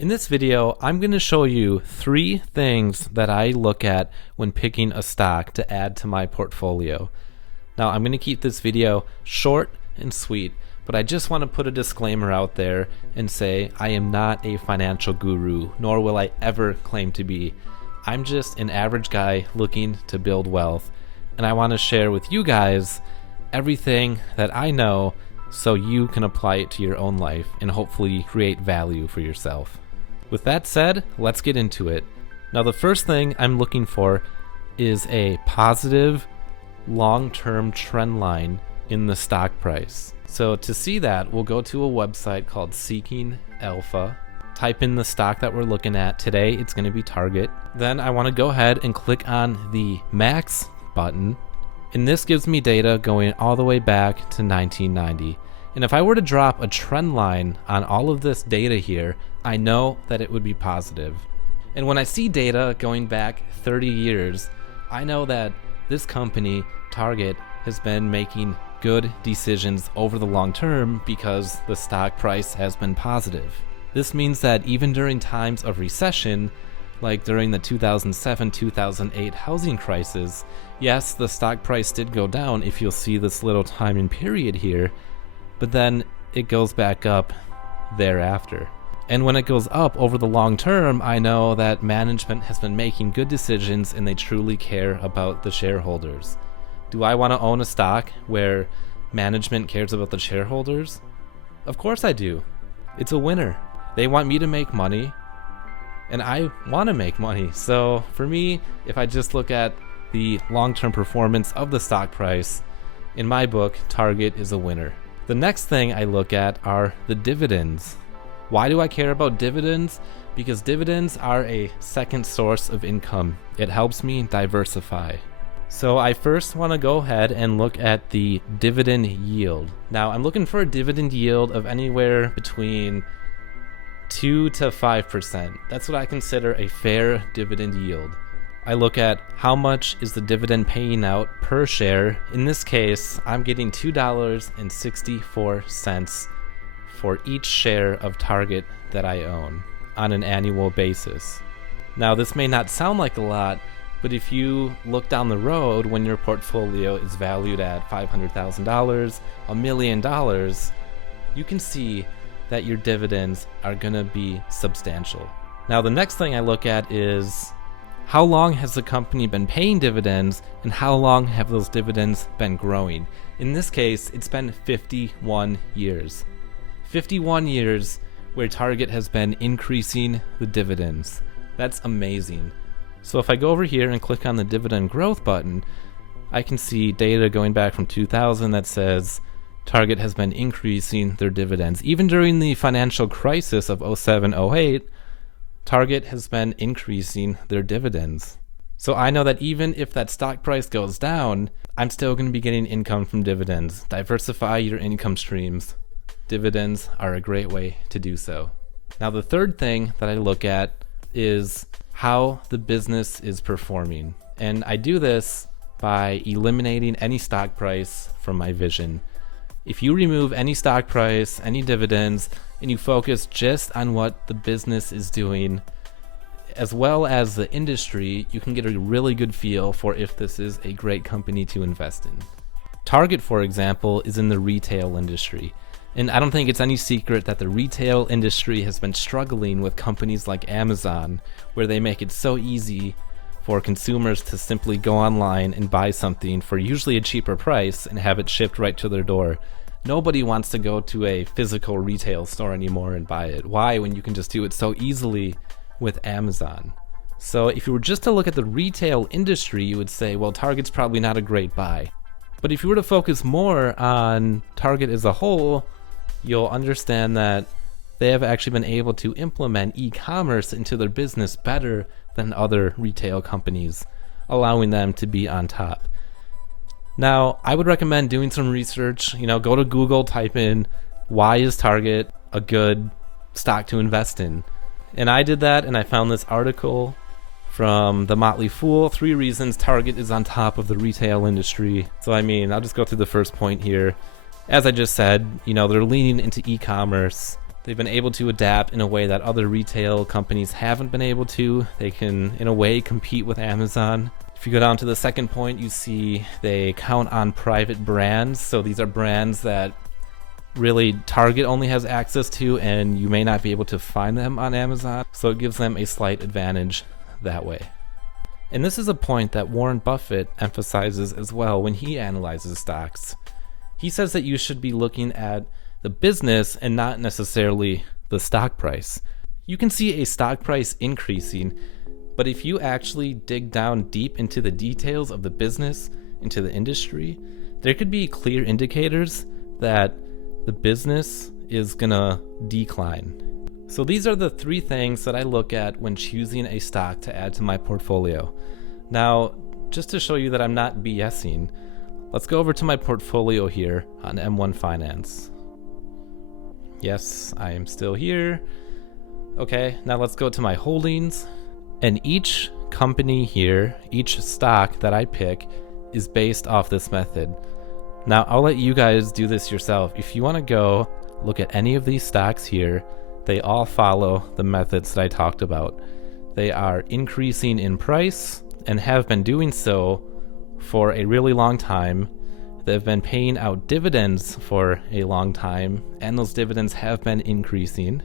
In this video, I'm going to show you 3 things that I look at when picking a stock to add to my portfolio. Now, I'm going to keep this video short and sweet, but I just want to put a disclaimer out there and say I am not a financial guru, nor will I ever claim to be. I'm just an average guy looking to build wealth, and I want to share with you guys everything that I know so you can apply it to your own life and hopefully create value for yourself. With that said, let's get into it. Now, the first thing I'm looking for is a positive long-term trend line in the stock price. So to see that, we'll go to a website called Seeking Alpha. Type in the stock that we're looking at. Today, it's going to be Target. Then I want to go ahead and click on the Max button. And this gives me data going all the way back to 1990. And if I were to drop a trend line on all of this data here, I know that it would be positive. And when I see data going back 30 years, I know that this company, Target, has been making good decisions over the long term because the stock price has been positive. This means that even during times of recession, like during the 2007-2008 housing crisis, yes, the stock price did go down if you'll see this little timing period here, but then it goes back up thereafter. And when it goes up over the long term, I know that management has been making good decisions and they truly care about the shareholders. Do I want to own a stock where management cares about the shareholders? Of course I do. It's a winner. They want me to make money, and I want to make money. So for me, if I just look at the long-term performance of the stock price, in my book, Target is a winner. The next thing I look at are the dividends. Why do I care about dividends? Because dividends are a second source of income. It helps me diversify. So I first want to go ahead and look at the dividend yield. Now I'm looking for a dividend yield of anywhere between 2 to 5%. That's what I consider a fair dividend yield. I look at how much is the dividend paying out per share. In this case, I'm getting $2.64 for each share of Target that I own on an annual basis. Now, this may not sound like a lot, but if you look down the road when your portfolio is valued at $500,000, $1 million, you can see that your dividends are going to be substantial. Now, the next thing I look at is how long has the company been paying dividends and how long have those dividends been growing? In this case, it's been 51 years. 51 years where Target has been increasing the dividends. That's amazing. So if I go over here and click on the dividend growth button, I can see data going back from 2000 that says Target has been increasing their dividends. Even during the financial crisis of 07-08, Target has been increasing their dividends. So I know that even if that stock price goes down, I'm still going to be getting income from dividends. Diversify your income streams. Dividends are a great way to do so. Now, the third thing that I look at is how the business is performing. And I do this by eliminating any stock price from my vision. If you remove any stock price, any dividends, and you focus just on what the business is doing, as well as the industry, you can get a really good feel for if this is a great company to invest in. Target, for example, is in the retail industry. And I don't think it's any secret that the retail industry has been struggling with companies like Amazon, where they make it so easy for consumers to simply go online and buy something for usually a cheaper price and have it shipped right to their door. Nobody wants to go to a physical retail store anymore and buy it. Why, when you can just do it so easily with Amazon? So if you were just to look at the retail industry, you would say, well, Target's probably not a great buy. But if you were to focus more on Target as a whole, you'll understand that they have actually been able to implement e-commerce into their business better than other retail companies, allowing them to be on top. Now, I would recommend doing some research. Go to Google, type in, why is Target a good stock to invest in? And I did that, and I found this article from The Motley Fool, 3 reasons Target is on top of the retail industry. So I'll just go through the first point here. As I just said, they're leaning into e-commerce. They've been able to adapt in a way that other retail companies haven't been able to. They can, in a way, compete with Amazon. If you go down to the second point, you see they count on private brands. So these are brands that really Target only has access to, and you may not be able to find them on Amazon. So it gives them a slight advantage that way. And this is a point that Warren Buffett emphasizes as well when he analyzes stocks. He says that you should be looking at the business and not necessarily the stock price. You can see a stock price increasing, but if you actually dig down deep into the details of the business, into the industry, there could be clear indicators that the business is gonna decline. So these are the three things that I look at when choosing a stock to add to my portfolio. Now, just to show you that I'm not BSing, let's go over to my portfolio here on M1 Finance. Yes, I am still here. Okay, now let's go to my holdings. And each company here, each stock that I pick is based off this method. Now, I'll let you guys do this yourself. If you want to go look at any of these stocks here, they all follow the methods that I talked about. They are increasing in price and have been doing so for a really long time. They've been paying out dividends for a long time, and those dividends have been increasing.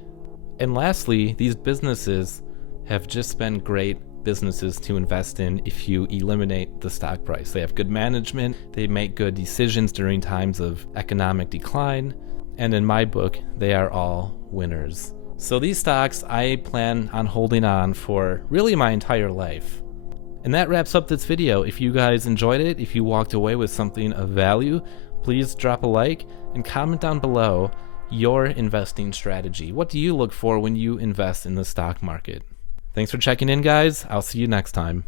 And lastly, these businesses have just been great businesses to invest in if you eliminate the stock price. They have good management, they make good decisions during times of economic decline, and in my book, they are all winners. So these stocks I plan on holding on for really my entire life. And that wraps up this video. If you guys enjoyed it, if you walked away with something of value, please drop a like and comment down below your investing strategy. What do you look for when you invest in the stock market? Thanks for checking in, guys. I'll see you next time.